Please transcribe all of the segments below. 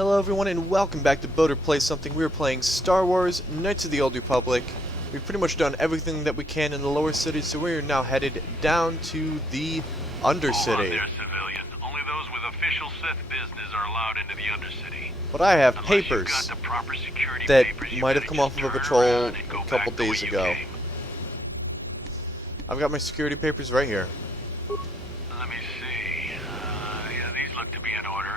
Hello everyone and welcome back to KotOR Plays Something. We are playing Star Wars Knights of the Old Republic. We've pretty much done everything that we can in the lower cities, so we are now headed down to the Undercity. Hold on there, civilian. Only those with official Sith business are allowed into the Undercity. But I have Unless papers you've got the proper security that papers, you might have better come off just of a turn patrol around and go a couple back the way days you ago. came. I've got my security papers right here. Let me see. Yeah, these look to be in order.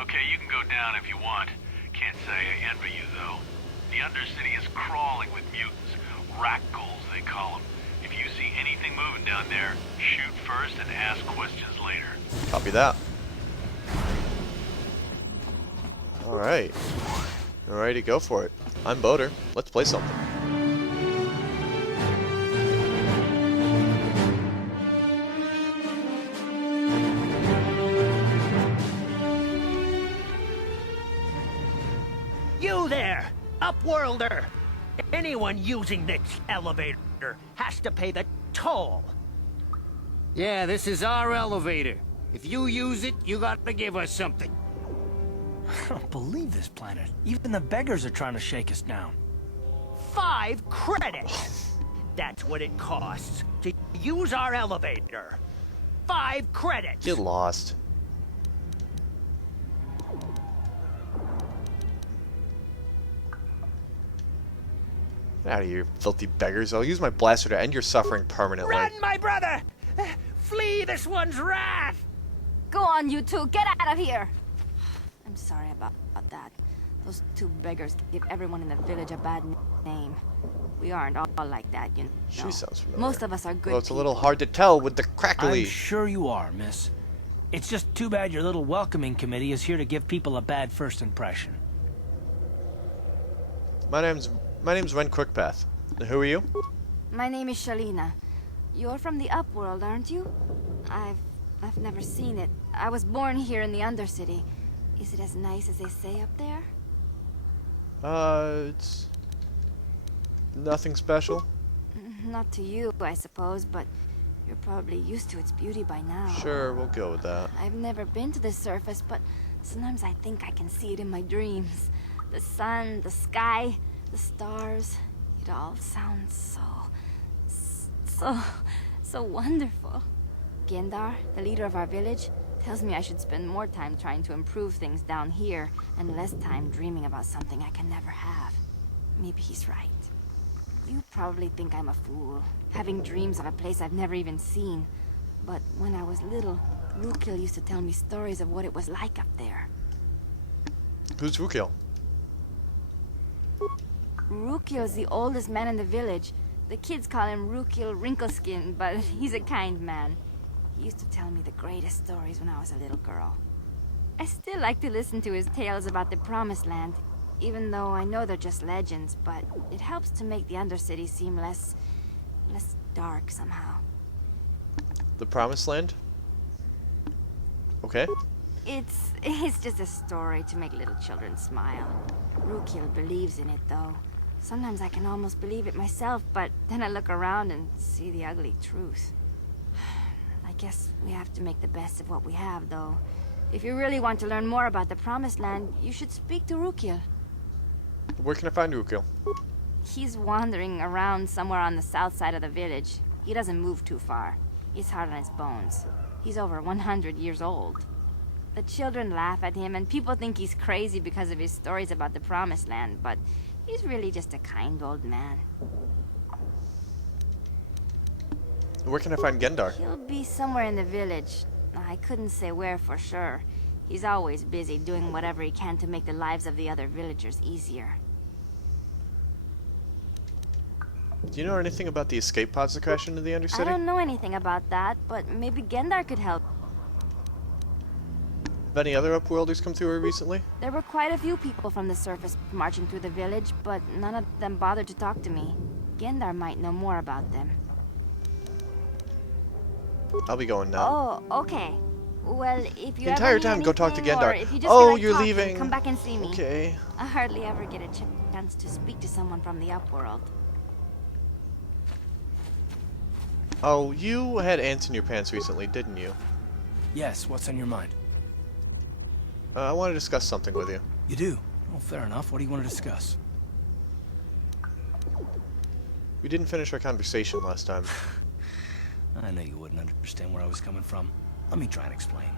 Okay, you can go down if you want. Can't say I envy you, though. The Undercity is crawling with mutants. Rat-ghouls, they call them. If you see anything moving down there, shoot first and ask questions later. Copy that. Alright. Alrighty, go for it. I'm KotOR. Let's play something. You there, Upworlder! Anyone using this elevator has to pay the toll. Yeah, this is our elevator. If you use it, you gotta give us something. I don't believe this planet. Even the beggars are trying to shake us down. 5 credits! That's what it costs to use our elevator. 5 credits! Get lost. Get out of here, filthy beggars. I'll use my blaster to end your suffering permanently. Run, my brother! Flee this one's wrath! Go on, you two. Get out of here. I'm sorry about that. Those 2 beggars give everyone in the village a bad name. We aren't all like that, you know. She sounds familiar. Most of us are good Well, it's a little people. hard to tell with the crackly. I'm sure you are, miss. It's just too bad your little welcoming committee is here to give people a bad first impression. My name's Ren Quickpath. And who are you? My name is Shalina. You're from the Upworld, aren't you? I've never seen it. I was born here in the Undercity. Is it as nice as they say up there? It's nothing special. Not to you, I suppose, but you're probably used to its beauty by now. Sure, we'll go with that. I've never been to the surface, but sometimes I think I can see it in my dreams. The sun, the sky, the stars. It all sounds so wonderful. Gendar, the leader of our village, tells me I should spend more time trying to improve things down here and less time dreaming about something I can never have. Maybe he's right. You probably think I'm a fool, having dreams of a place I've never even seen. But when I was little, Rukil used to tell me stories of what it was like up there. Who's Rukil? Rukil's the oldest man in the village. The kids call him Rukil Wrinkleskin, but he's a kind man. He used to tell me the greatest stories when I was a little girl. I still like to listen to his tales about the Promised Land, even though I know they're just legends, but it helps to make the Undercity seem less dark somehow. The Promised Land? Okay. It's just a story to make little children smile. Rukil believes in it, though. Sometimes I can almost believe it myself, but then I look around and see the ugly truth. I guess we have to make the best of what we have, though. If you really want to learn more about the Promised Land, you should speak to Rukil. Where can I find Rukil? He's wandering around somewhere on the south side of the village. He doesn't move too far. He's hard on his bones. He's over 100 years old. The children laugh at him, and people think he's crazy because of his stories about the Promised Land, but he's really just a kind old man. Where can I find Gendar? He'll be somewhere in the village. I couldn't say where for sure. He's always busy doing whatever he can to make the lives of the other villagers easier. Do you know anything about the escape pods that crashed into the I Undercity? don't know anything about that, but maybe Gendar could help. Have any other Upworlders come through here recently? There were quite a few people from the surface marching through the village, but none of them bothered to talk to me. Gendar might know more about them. I'll be going now. Oh, okay. Well, if you The entire ever need time, go talk to anything, Gendar. or if you just Oh, feel like you're talking, leaving. Come back and see me. Okay. I hardly ever get a chance to speak to someone from the Upworld. Oh, you had ants in your pants recently, didn't you? Yes, what's on your mind? I want to discuss something with you. You do? Well, fair enough. What do you want to discuss? We didn't finish our conversation last time. I know you wouldn't understand where I was coming from. Let me try and explain.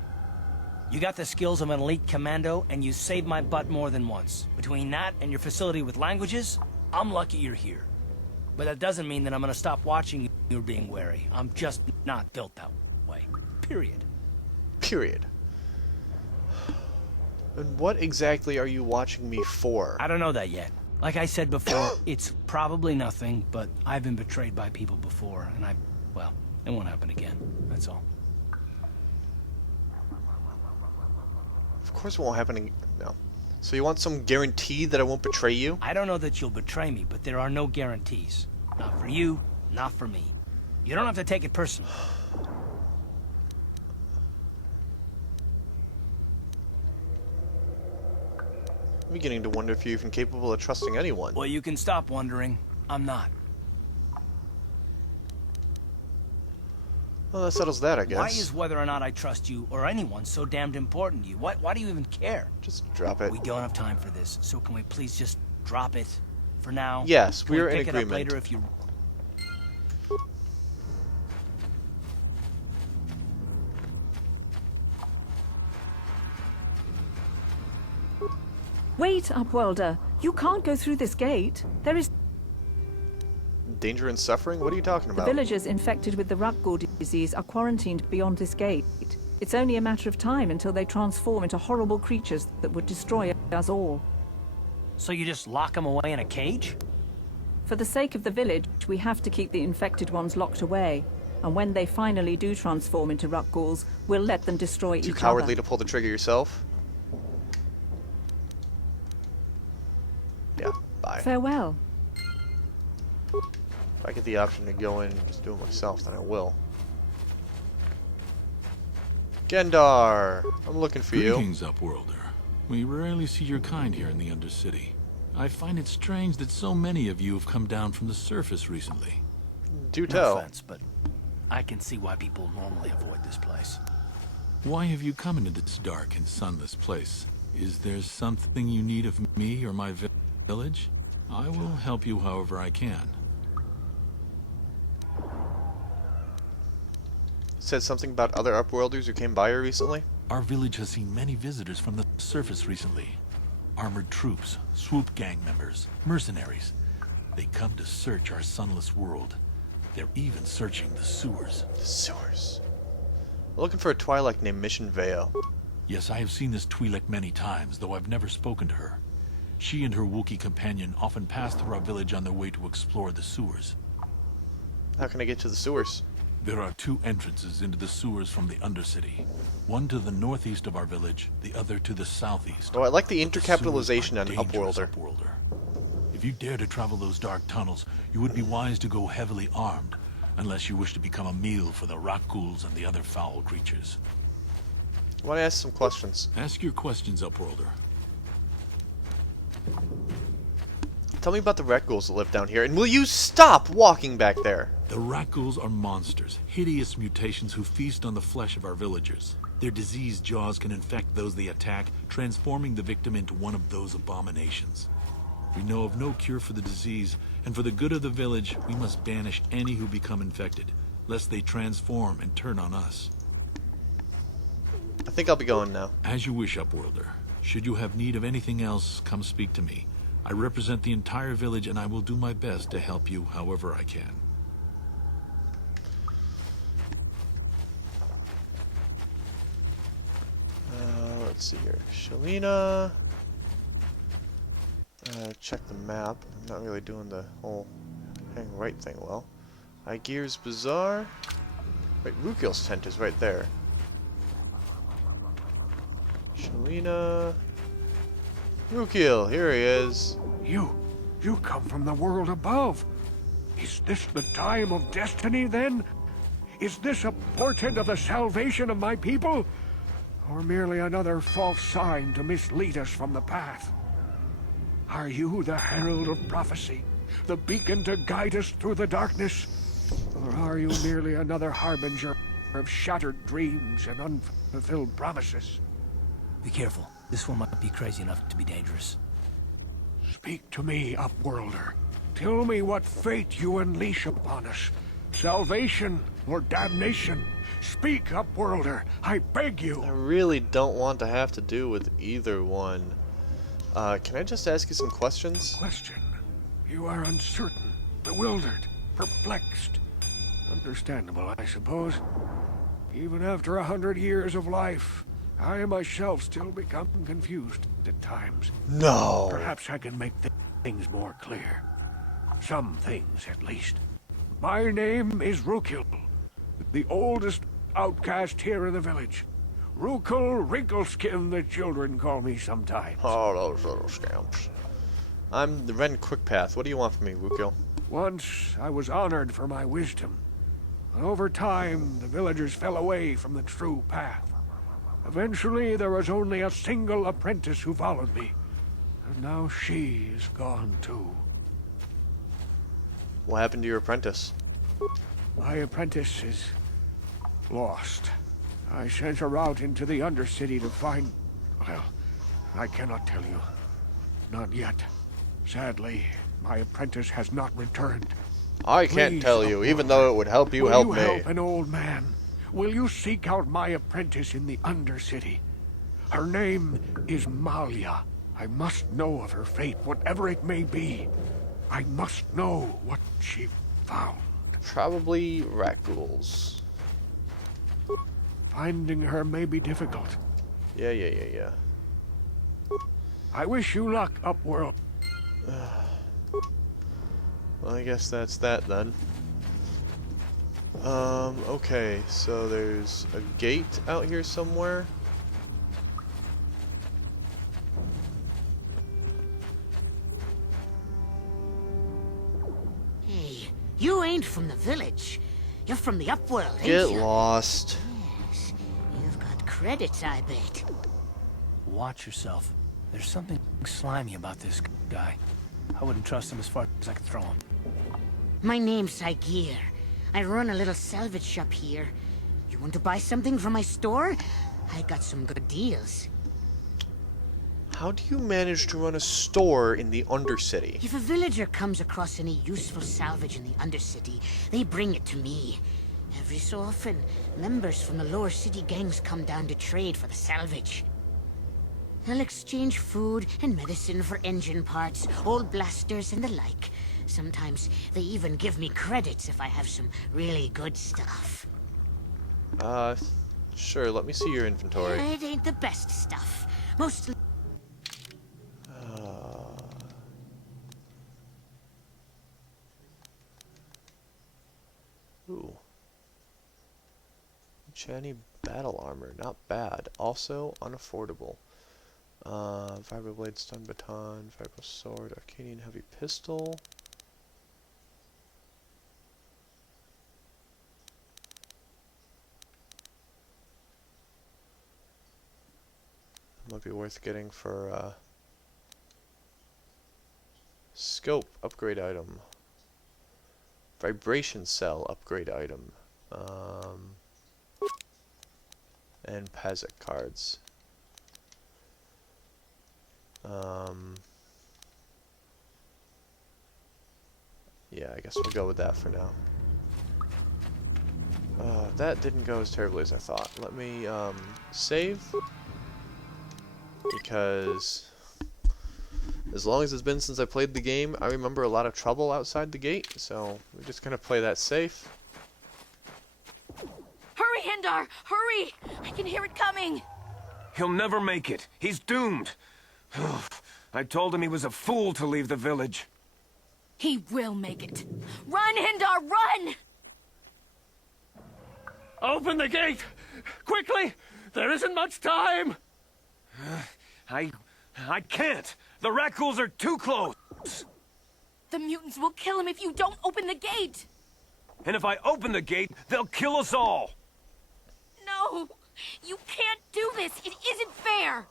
You got the skills of an elite commando, and you saved my butt more than once. Between that and your facility with languages, I'm lucky you're here. But that doesn't mean that I'm gonna stop watching you being wary. I'm just not built that way. Period. Period. And what exactly are you watching me for? I don't know that yet. Like I said before, it's probably nothing, but I've been betrayed by people before, and well, it won't happen again. That's all. Of course it won't happen. No. So you want some guarantee that I won't betray you? I don't know that you'll betray me, but there are no guarantees. Not for you, not for me. You don't have to take it personally. I'm beginning to wonder if you're even capable of trusting anyone. Well, you can stop wondering. I'm not. Well, that settles that, I guess. Why is whether or not I trust you or anyone so damned important to you? Why do you even care? Just drop it. We don't have time for this, so can we please just drop it for now? Yes, Can we're we in pick it up agreement. later if you... Wait, Upworlder. You can't go through this gate. There is... Danger and suffering? What are you talking The about? villagers infected with the Rutgul disease are quarantined beyond this gate. It's only a matter of time until they transform into horrible creatures that would destroy us all. So you just lock them away in a cage? For the sake of the village, we have to keep the infected ones locked away. And when they finally do transform into Rutguls, we'll let them destroy Too each cowardly other. to pull the trigger yourself? Yeah, bye. Farewell. If I get the option to go in and just do it myself, then I will. Gendar! I'm looking for you. Greetings, Upworlder. We rarely see your kind here in the Undercity. I find it strange that so many of you have come down from the surface recently. Do No tell. offense, but I can see why people normally avoid this place. Why have you come into this dark and sunless place? Is there something you need of me or my village? I will help you however I can. Said something about other Upworlders who came by here recently? Our village has seen many visitors from the surface recently. Armored troops, swoop gang members, mercenaries. They come to search our sunless world. They're even searching the sewers. The sewers. I'm looking for a Twi'lek named Mission Veo. Yes, I have seen this Twi'lek many times, though I've never spoken to her. She and her Wookiee companion often pass through our village on their way to explore the sewers. How can I get to the sewers? There are two entrances into the sewers from the Undercity. One to the northeast of our village, the other to the southeast. Oh, I like the But the intercapitalization sewers on are dangerous, Upworlder. Upworlder. If you dare to travel those dark tunnels, you would be wise to go heavily armed, unless you wish to become a meal for the Rutguls and the other foul creatures. I want to ask some questions. Ask your questions, Upworlder. Tell me about the Rutguls that live down here, and will you stop walking back there? The Rutguls are monsters, hideous mutations who feast on the flesh of our villagers. Their diseased jaws can infect those they attack, transforming the victim into one of those abominations. We know of no cure for the disease, and for the good of the village, we must banish any who become infected, lest they transform and turn on us. I think I'll be going now. As you wish, Upworlder. Should you have need of anything else, come speak to me. I represent the entire village, and I will do my best to help you however I can. Let's see here. Shalina. Check the map. I'm not really doing the whole hang right thing well. Gears Bazaar. Wait, Rukil's tent is right there. Shalina. Rukil, here he is. You come from the world above. Is this the time of destiny, then? Is this a portent of the salvation of my people? Or merely another false sign to mislead us from the path? Are you the herald of prophecy, the beacon to guide us through the darkness? Or are you merely another harbinger of shattered dreams and unfulfilled promises? Be careful. This one might be crazy enough to be dangerous. Speak to me, Upworlder. Tell me what fate you unleash upon us. Salvation or damnation? Speak, Upworlder. I beg you. I really don't want to have to do with either one. Can I just ask you some questions? Question. You are uncertain, bewildered, perplexed. Understandable, I suppose. Even after 100 years of life, I myself still become confused at times. No. Perhaps I can make things more clear. Some things, at least. My name is Rukil, the oldest outcast here in the village. Rukil Wrinkleskin, the children call me sometimes. Oh, those little scamps. I'm the Ren Quickpath. What do you want from me, Rukil? Once I was honored for my wisdom. But over time, the villagers fell away from the true path. Eventually, there was only a single apprentice who followed me. And now she is gone too. What happened to your apprentice? My apprentice is lost. I sent her out into the Undercity to find... Well, I cannot tell you. Not yet. Sadly, my apprentice has not returned. I can't tell you, even though it would help you help me. Will you help an old man? Will you seek out my apprentice in the Undercity? Her name is Malia. I must know of her fate, whatever it may be. I must know what she found. Probably rat ghouls. Finding her may be difficult. Yeah. I wish you luck, Upworld. Well, I guess that's that then. Okay, so there's a gate out here somewhere. Hey, you ain't from the village. You're from the Upworld, ain't Get you? lost. Yes, you've got credits, I bet. Watch yourself. There's something slimy about this guy. I wouldn't trust him as far as I could throw him. My name's Saigir. I run a little salvage shop here. You want to buy something from my store? I got some good deals. How do you manage to run a store in the Undercity? If a villager comes across any useful salvage in the Undercity, they bring it to me. Every so often, members from the lower city gangs come down to trade for the salvage. They'll exchange food and medicine for engine parts, old blasters and the like. Sometimes they even give me credits if I have some really good stuff. Sure, let me see your inventory. It ain't the best stuff. Mostly... Ooh. Chani battle armor, not bad. Also unaffordable. Vibroblade, stun baton, vibro sword, Arcadian heavy pistol. Might be worth getting for scope upgrade item. Vibration cell upgrade item. And Pazek cards. Yeah, I guess we'll go with that for now. That didn't go as terribly as I thought. Let me save, because as long as it's been since I played the game, I remember a lot of trouble outside the gate, so we're just gonna play that safe. Hurry, Hindar! Hurry! I can hear it coming! He'll never make it. He's doomed. I told him he was a fool to leave the village. He will make it. Run, Hindar, run! Open the gate! Quickly! There isn't much time! I can't. The Rakghouls are too close. The mutants will kill him if you don't open the gate! And if I open the gate, they'll kill us all. No! You can't do this! It isn't fair!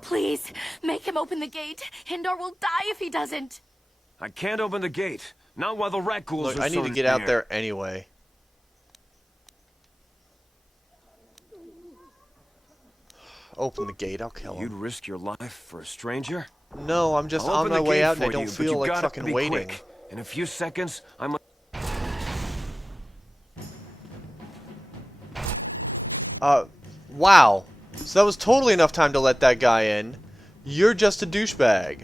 Please, make him open the gate. Hindar will die if he doesn't. I can't open the gate. Not while the Rakghouls Look, are I so need to get near. out there anyway. Open the gate, I'll kill You'd him. risk your life for a stranger? No, I'm just I'll on open my the way gate out and I for don't you, but feel you like gotta fucking be waiting. quick. In a few seconds, I'm... Wow. So that was totally enough time to let that guy in. You're just a douchebag.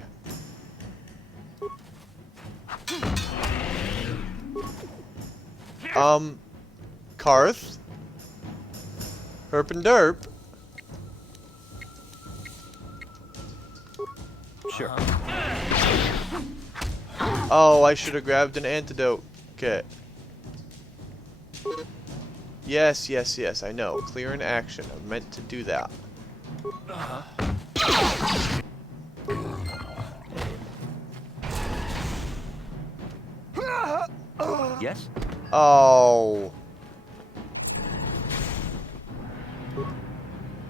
Karth? Herp and derp? Sure. Oh, I should have grabbed an antidote kit. Yes, yes, yes, I know. Clear in action. I meant to do that. Yes? Oh.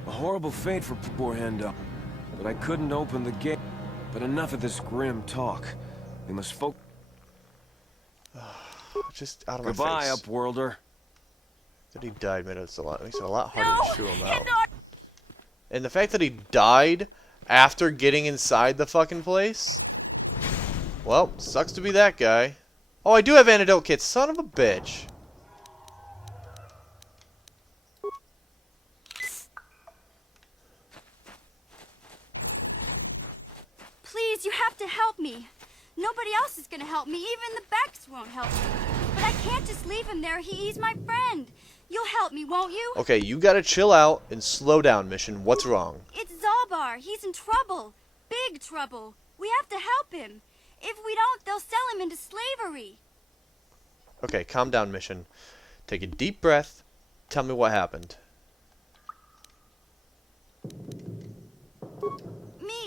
A horrible fate for poor Hendo. But I couldn't open the gate. But enough of this grim talk. We must focus. Just out of my Goodbye, face. Upworlder. That he died makes it a lot harder to chew him out. And the fact that he died after getting inside the fucking place? Well, sucks to be that guy. Oh, I do have antidote kits. Son of a bitch. Please, you have to help me. Nobody else is gonna help me. Even the Becks won't help me. But I can't just leave him there. He's my friend. You'll help me, won't you? Okay, you gotta chill out and slow down, Mission. What's wrong? It's Zalbar. He's in trouble. Big trouble. We have to help him. If we don't, they'll sell him into slavery. Okay, calm down, Mission. Take a deep breath. Tell me what happened.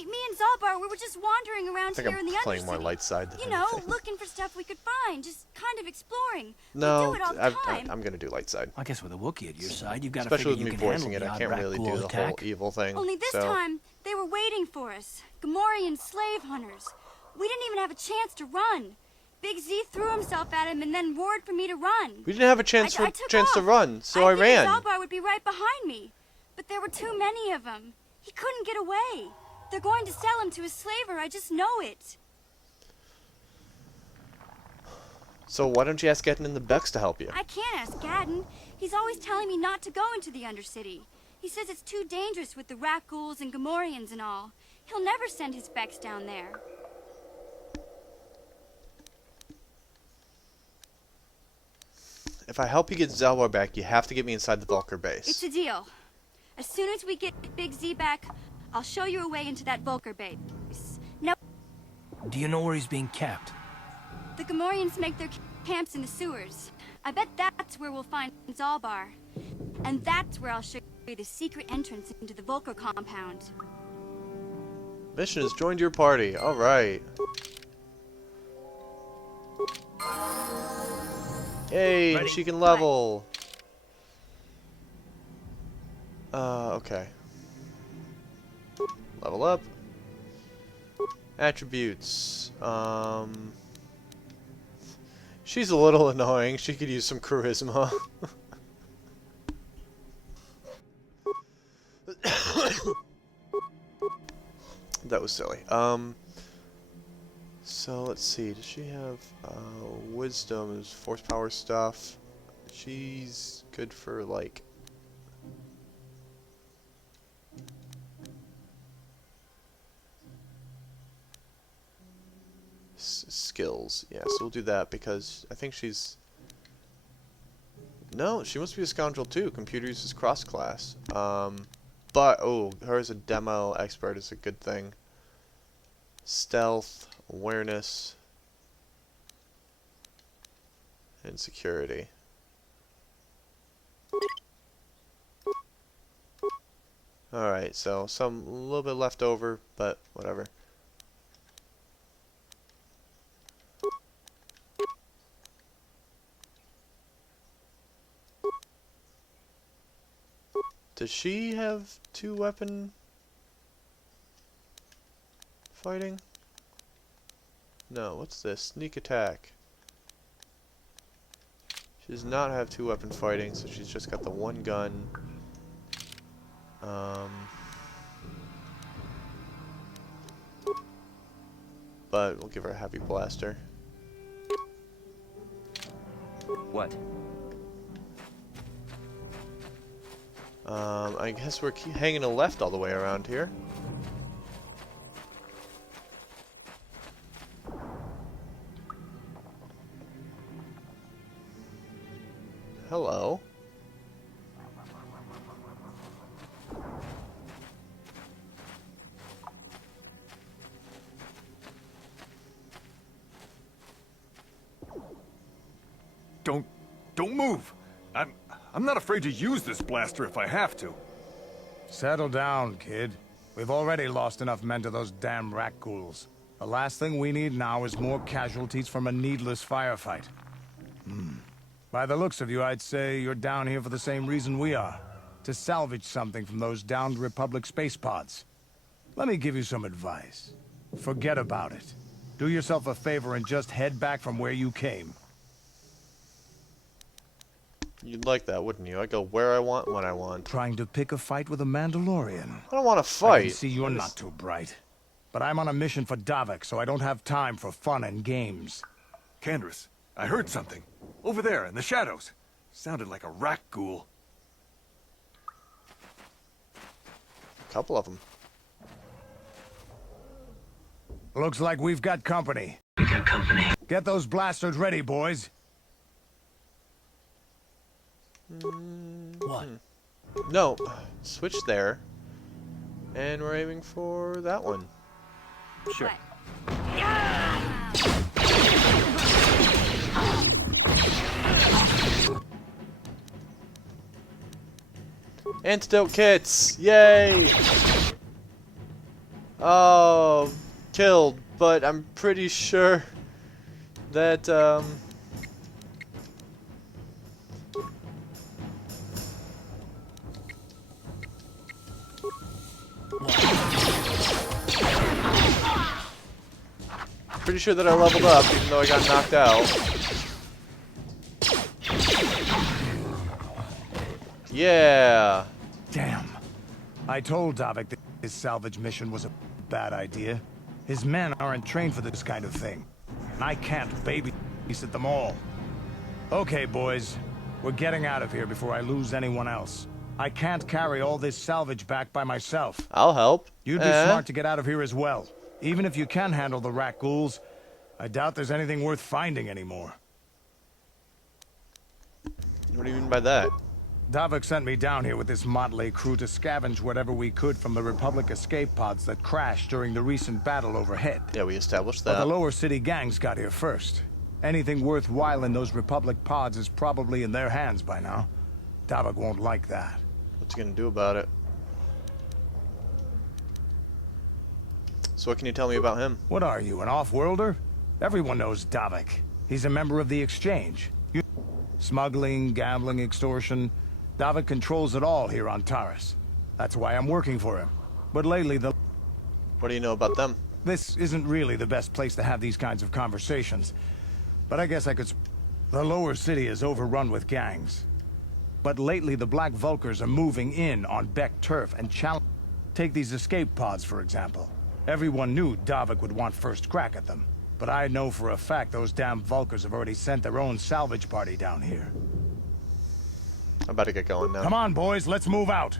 Me and Zalbar, we were just wandering around I think here in the I'm playing Undercity. more light side than You know, anything. looking for stuff we could find. Just kind of exploring. No, we do it all the time. I'm gonna do light side. I guess with a Wookiee at your side, you've got to Especially figure with you me can voicing it, handle I the can't odd really do rat the ghoul whole attack. evil thing. Only this so. time, they were waiting for us. Gamorrean slave hunters. We didn't even have a chance to run. Big Z threw himself at him and then roared for me to run. We didn't have a chance I took to off. run, so I ran. figured Zalbar would be right behind me. But there were too many of them. He couldn't get away. They're going to sell him to a slaver, I just know it. So why don't you ask Gettin and the Becks to help you? I can't ask Gadden. He's always telling me not to go into the Undercity. He says it's too dangerous with the rat ghouls and Gamorreans and all. He'll never send his Becks down there. If I help you get Zalbar back, you have to get me inside the Vulker base. It's a deal. As soon as we get Big Z back, I'll show you a way into that Vulker base. Now, Do you know where he's being kept? the Gamorreans make their camps in the sewers. I bet that's where we'll find Zalbar. And that's where I'll show you the secret entrance into the Vulker compound. Mission has joined your party. Alright. Hey, Ready. she can level. Okay. Level up. Attributes. She's a little annoying. She could use some charisma. That was silly. So let's see. Does she have wisdom? Is force power stuff? She's good for like. Skills. Yeah, so we'll do that because I think she's. No, she must be a scoundrel too. Computer uses cross class. But oh, her as a demo expert is a good thing. Stealth, awareness, and security. Alright, so a little bit left over, but whatever. Does she have 2-weapon fighting? No, what's this? Sneak attack. She does not have 2-weapon fighting, so she's just got the one gun. but we'll give her a heavy blaster. What? I guess we're hanging a left all the way around here. Hello. Don't move. I'm not afraid to use this blaster if I have to. Settle down, kid. We've already lost enough men to those damn rat ghouls. The last thing we need now is more casualties from a needless firefight. By the looks of you, I'd say you're down here for the same reason we are. To salvage something from those downed Republic space pods. Let me give you some advice. Forget about it. Do yourself a favor and just head back from where you came. You'd like that, wouldn't you? I go where I want, when I want. Trying to pick a fight with a Mandalorian. I don't want to fight. I can see you're not too bright. But I'm on a mission for Davik, so I don't have time for fun and games. Candace, I heard something. Over there, in the shadows. Sounded like a rat ghoul. A couple of them. Looks like we've got company. Get those blasters ready, boys. What? No. Switch there. And we're aiming for that one. Sure. Antidote kits! Yay! Oh, killed, but I'm pretty sure that, pretty sure that I leveled up, even though I got knocked out. Yeah! Damn. I told Davik that his salvage mission was a bad idea. His men aren't trained for this kind of thing. And I can't babysit them all. Okay, boys. We're getting out of here before I lose anyone else. I can't carry all this salvage back by myself. I'll help. You'd be smart to get out of here as well. Even if you can handle the rat ghouls, I doubt there's anything worth finding anymore. What do you mean by that? Davik sent me down here with this motley crew to scavenge whatever we could from the Republic escape pods that crashed during the recent battle overhead. Yeah, we established that. But the lower city gangs got here first. Anything worthwhile in those Republic pods is probably in their hands by now. Davik won't like that. What's he gonna do about it? So what can you tell me about him? What are you, an off-worlder? Everyone knows Davik. He's a member of the Exchange. Smuggling, gambling, extortion. Davik controls it all here on Taris. That's why I'm working for him. But lately the... What do you know about them? This isn't really the best place to have these kinds of conversations. But I guess I could... The lower city is overrun with gangs. But lately the Black Vulkars are moving in on Beck turf and challenge... Take these escape pods, for example. Everyone knew Davik would want first crack at them. But I know for a fact those damn Vulkars have already sent their own salvage party down here. I'm about to get going now. Come on, boys, let's move out.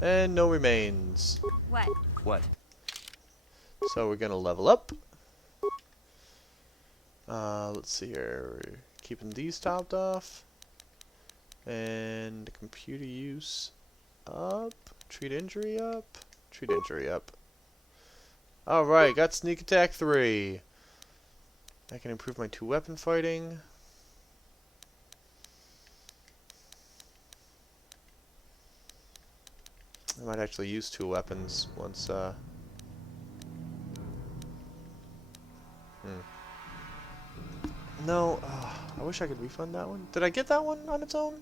And no remains. What? What? So we're gonna level up. Let's see here. We're keeping these topped off. And computer use up. Treat injury up. Treat injury up. Alright, got sneak attack 3. I can improve my 2 weapon fighting. I might actually use 2 weapons once, No, I wish I could refund that one. Did I get that one on its own?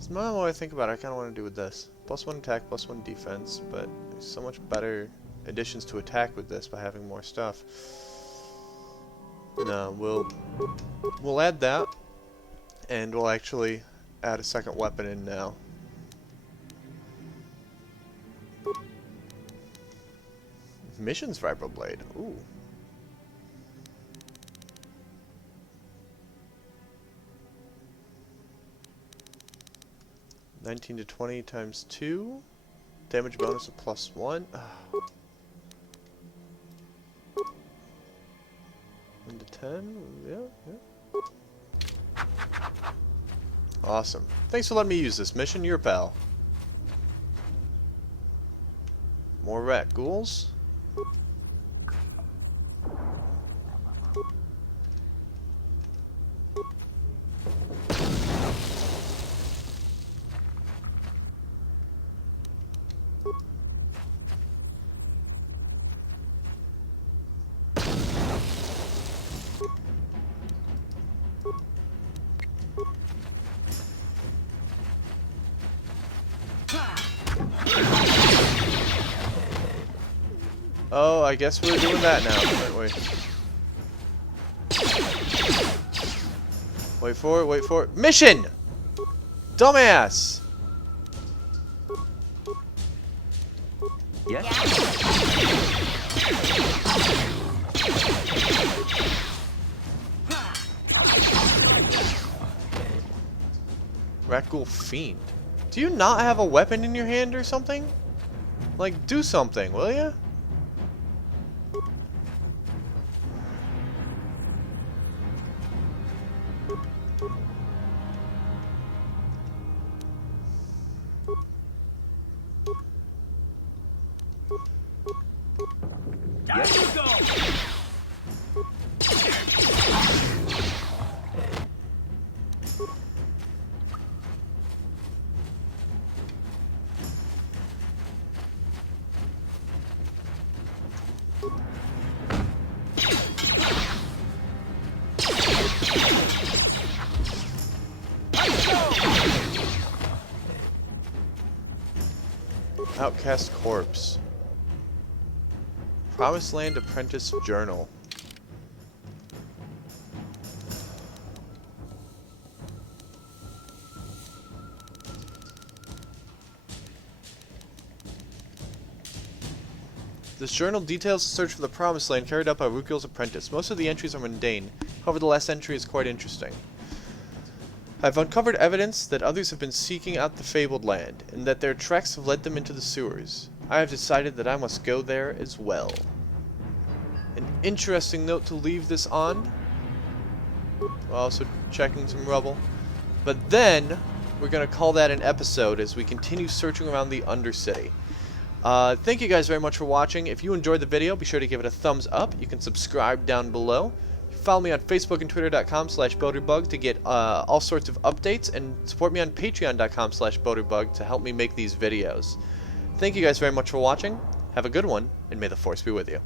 So now the more I think about it, I kind of want to do with this. +1 attack, +1 defense, but there's so much better additions to attack with this by having more stuff. No, we'll add that, and we'll actually add a second weapon in now. Missions vibroblade. Ooh. $19 to $20 times 2. Damage bonus of +1. 1 to 10. Yeah. Awesome. Thanks for letting me use this mission. You're a pal. More rat ghouls. Oh, I guess we're doing that now, aren't we? Wait for it, wait for it. Mission! Dumbass! Yes? Rat Ghoul Fiend. Do you not have a weapon in your hand or something? Like, do something, will ya? Yes? You go! Outcast Corpse. Promised Land Apprentice Journal. This journal details the search for the Promised Land carried out by Rukil's apprentice. Most of the entries are mundane, however the last entry is quite interesting. I've uncovered evidence that others have been seeking out the fabled land, and that their tracks have led them into the sewers. I have decided that I must go there as well. An interesting note to leave this on. We're also checking some rubble. But then, we're going to call that an episode as we continue searching around the Undercity. Thank you guys very much for watching. If you enjoyed the video, be sure to give it a thumbs up. You can subscribe down below. Follow me on Facebook and Twitter.com/BoaterBug to get all sorts of updates, and support me on Patreon.com/BoaterBug to help me make these videos. Thank you guys very much for watching. Have a good one, and may the Force be with you.